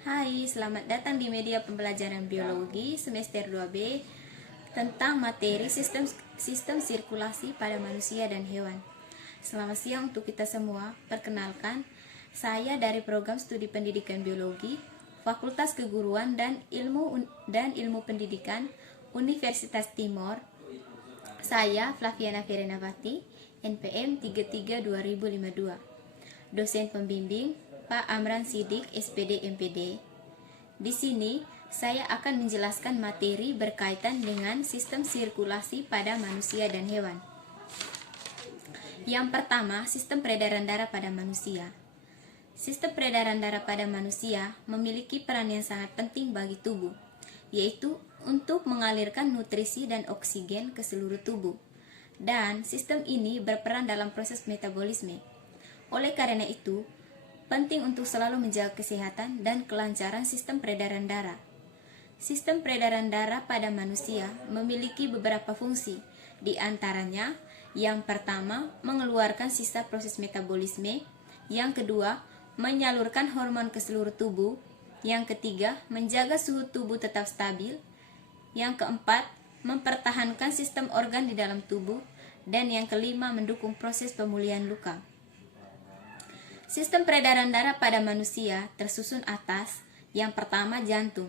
Hai, selamat datang di media pembelajaran biologi semester 2B tentang materi sistem sirkulasi pada manusia dan hewan. Selamat siang untuk kita semua. Perkenalkan, saya dari program studi pendidikan biologi, Fakultas Keguruan dan Ilmu Pendidikan Universitas Timor. Saya Flaviana Ferenavati, NPM 33 2052. Dosen pembimbing Pak Amran Sidik, SPD MPD. Di sini saya akan menjelaskan materi berkaitan dengan sistem sirkulasi pada manusia dan hewan. Yang pertama, sistem peredaran darah pada manusia. Sistem peredaran darah pada manusia memiliki peran yang sangat penting bagi tubuh, yaitu untuk mengalirkan nutrisi dan oksigen ke seluruh tubuh. Dan sistem ini berperan dalam proses metabolisme. Oleh karena itu, penting untuk selalu menjaga kesehatan dan kelancaran sistem peredaran darah. Sistem peredaran darah pada manusia memiliki beberapa fungsi, di antaranya yang pertama, mengeluarkan sisa proses metabolisme, yang kedua, menyalurkan hormon ke seluruh tubuh, yang ketiga, menjaga suhu tubuh tetap stabil, yang keempat, mempertahankan sistem organ di dalam tubuh, dan yang kelima, mendukung proses pemulihan luka. Sistem peredaran darah pada manusia tersusun atas, yang pertama jantung.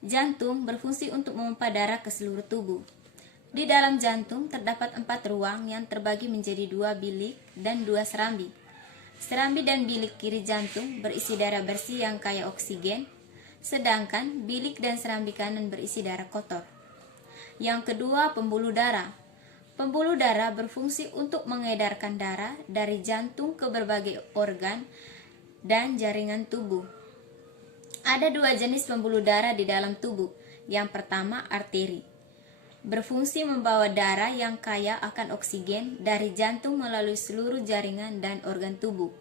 Jantung berfungsi untuk memompa darah ke seluruh tubuh. Di dalam jantung terdapat 4 ruang yang terbagi menjadi 2 bilik dan 2 serambi. Serambi dan bilik kiri jantung berisi darah bersih yang kaya oksigen, sedangkan bilik dan serambi kanan berisi darah kotor. Yang kedua, pembuluh darah. Pembuluh darah berfungsi untuk mengedarkan darah dari jantung ke berbagai organ dan jaringan tubuh. Ada 2 jenis pembuluh darah di dalam tubuh. Yang pertama, arteri. Berfungsi membawa darah yang kaya akan oksigen dari jantung melalui seluruh jaringan dan organ tubuh.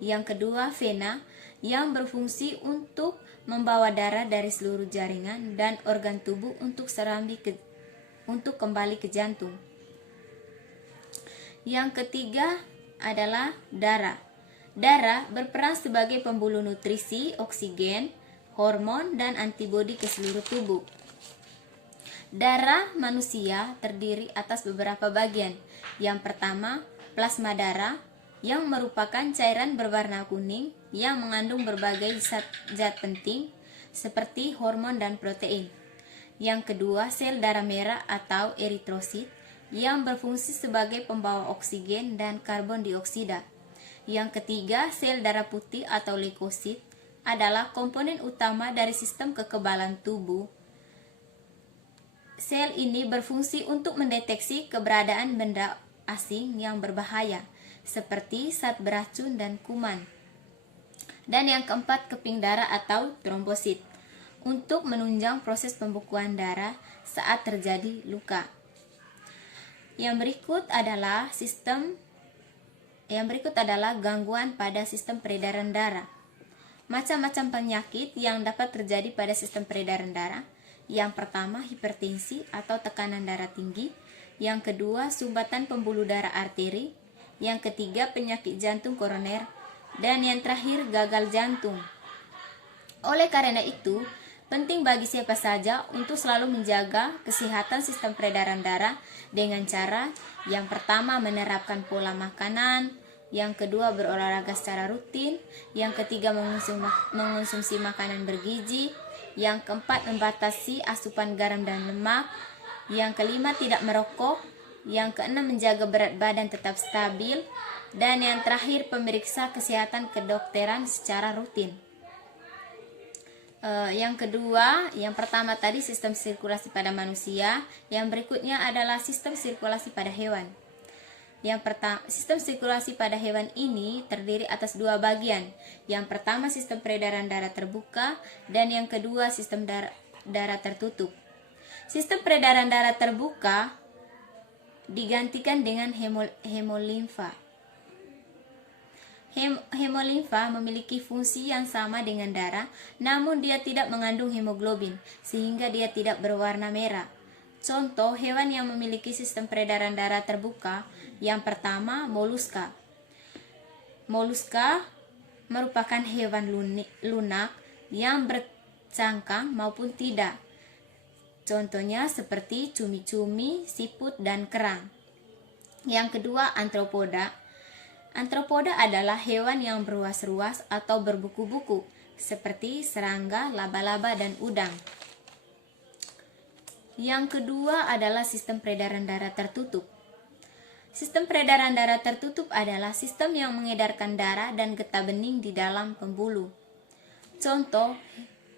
Yang kedua, vena, yang berfungsi untuk membawa darah dari seluruh jaringan dan organ tubuh untuk kembali ke jantung. Yang ketiga adalah darah. Darah berperan sebagai pembuluh nutrisi, oksigen, hormon, dan antibodi ke seluruh tubuh. Darah manusia terdiri atas beberapa bagian. Yang pertama, plasma darah, yang merupakan cairan berwarna kuning yang mengandung berbagai zat penting seperti hormon dan protein. Yang kedua, sel darah merah atau eritrosit, yang berfungsi sebagai pembawa oksigen dan karbon dioksida. Yang ketiga, sel darah putih atau leukosit adalah komponen utama dari sistem kekebalan tubuh. Sel ini berfungsi untuk mendeteksi keberadaan benda asing yang berbahaya, seperti zat beracun dan kuman. Dan yang keempat, keping darah atau trombosit, untuk menunjang proses pembekuan darah saat terjadi luka. Yang berikut adalah gangguan pada sistem peredaran darah. Macam-macam penyakit yang dapat terjadi pada sistem peredaran darah. Yang pertama, hipertensi atau tekanan darah tinggi. Yang kedua, sumbatan pembuluh darah arteri. Yang ketiga, penyakit jantung koroner. Dan yang terakhir, gagal jantung. Oleh karena itu, penting bagi siapa saja untuk selalu menjaga kesehatan sistem peredaran darah dengan cara yang pertama, menerapkan pola makanan, yang kedua, berolahraga secara rutin, yang ketiga, mengonsumsi makanan bergizi, yang keempat, membatasi asupan garam dan lemak, yang kelima, tidak merokok, yang keenam, menjaga berat badan tetap stabil, dan yang terakhir, pemeriksa kesehatan kedokteran secara rutin. Yang pertama tadi sistem sirkulasi pada manusia, yang berikutnya adalah sistem sirkulasi pada hewan. Yang pertama, sistem sirkulasi pada hewan ini terdiri atas 2 bagian. Yang pertama, sistem peredaran darah terbuka, dan yang kedua, sistem darah tertutup. Sistem peredaran darah terbuka digantikan dengan hemolimfa. Hemolimfa memiliki fungsi yang sama dengan darah, namun dia tidak mengandung hemoglobin, sehingga dia tidak berwarna merah. Contoh hewan yang memiliki sistem peredaran darah terbuka, yang pertama, moluska. Moluska merupakan hewan lunak yang bercangkang maupun tidak. Contohnya seperti cumi-cumi, siput, dan kerang. Yang kedua, antropoda. Antropoda adalah hewan yang berruas-ruas atau berbuku-buku, seperti serangga, laba-laba, dan udang. Yang kedua adalah sistem peredaran darah tertutup. Sistem peredaran darah tertutup adalah sistem yang mengedarkan darah dan getah bening di dalam pembuluh. Contoh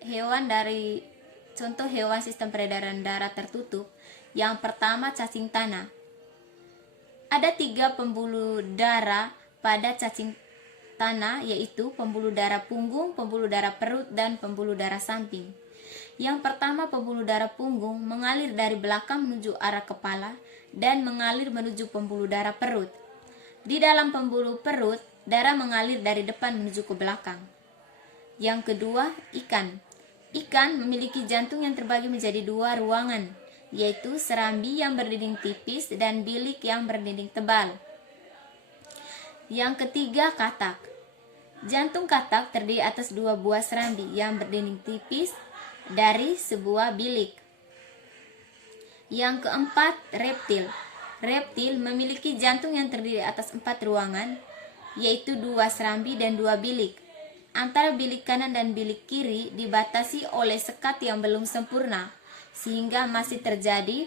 hewan sistem peredaran darah tertutup. Yang pertama, cacing tanah. Ada 3 pembuluh darah pada cacing tanah, yaitu pembuluh darah punggung, pembuluh darah perut, dan pembuluh darah samping. Yang pertama, pembuluh darah punggung mengalir dari belakang menuju arah kepala dan mengalir menuju pembuluh darah perut. Di dalam pembuluh perut, darah mengalir dari depan menuju ke belakang. Yang kedua, ikan. Ikan memiliki jantung yang terbagi menjadi 2 ruangan, yaitu serambi yang berdinding tipis dan bilik yang berdinding tebal. Yang ketiga, katak. Jantung katak terdiri atas 2 buah serambi yang berdinding tipis dari sebuah bilik. Yang keempat, reptil. Reptil memiliki jantung yang terdiri atas 4 ruangan, yaitu 2 serambi dan 2 bilik. Antara bilik kanan dan bilik kiri dibatasi oleh sekat yang belum sempurna, sehingga masih terjadi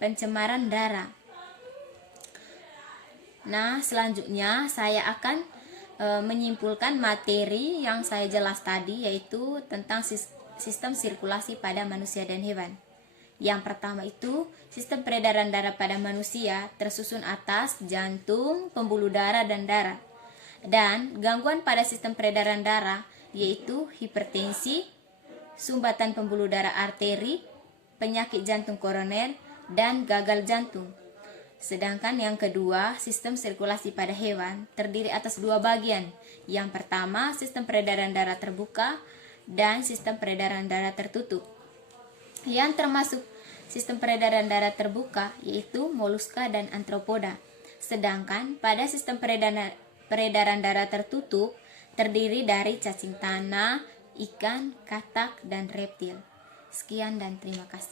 pencemaran darah. Nah, selanjutnya saya akan menyimpulkan materi yang saya jelas tadi, yaitu tentang sistem sirkulasi pada manusia dan hewan. Yang pertama itu, sistem peredaran darah pada manusia tersusun atas jantung, pembuluh darah, dan darah. Dan gangguan pada sistem peredaran darah yaitu hipertensi, sumbatan pembuluh darah arteri, penyakit jantung koroner, dan gagal jantung. Sedangkan yang kedua, sistem sirkulasi pada hewan terdiri atas 2 bagian. Yang pertama, sistem peredaran darah terbuka dan sistem peredaran darah tertutup. Yang termasuk sistem peredaran darah terbuka yaitu moluska dan antropoda. Sedangkan pada sistem peredaran darah tertutup terdiri dari cacing tanah, ikan, katak, dan reptil. Sekian dan terima kasih.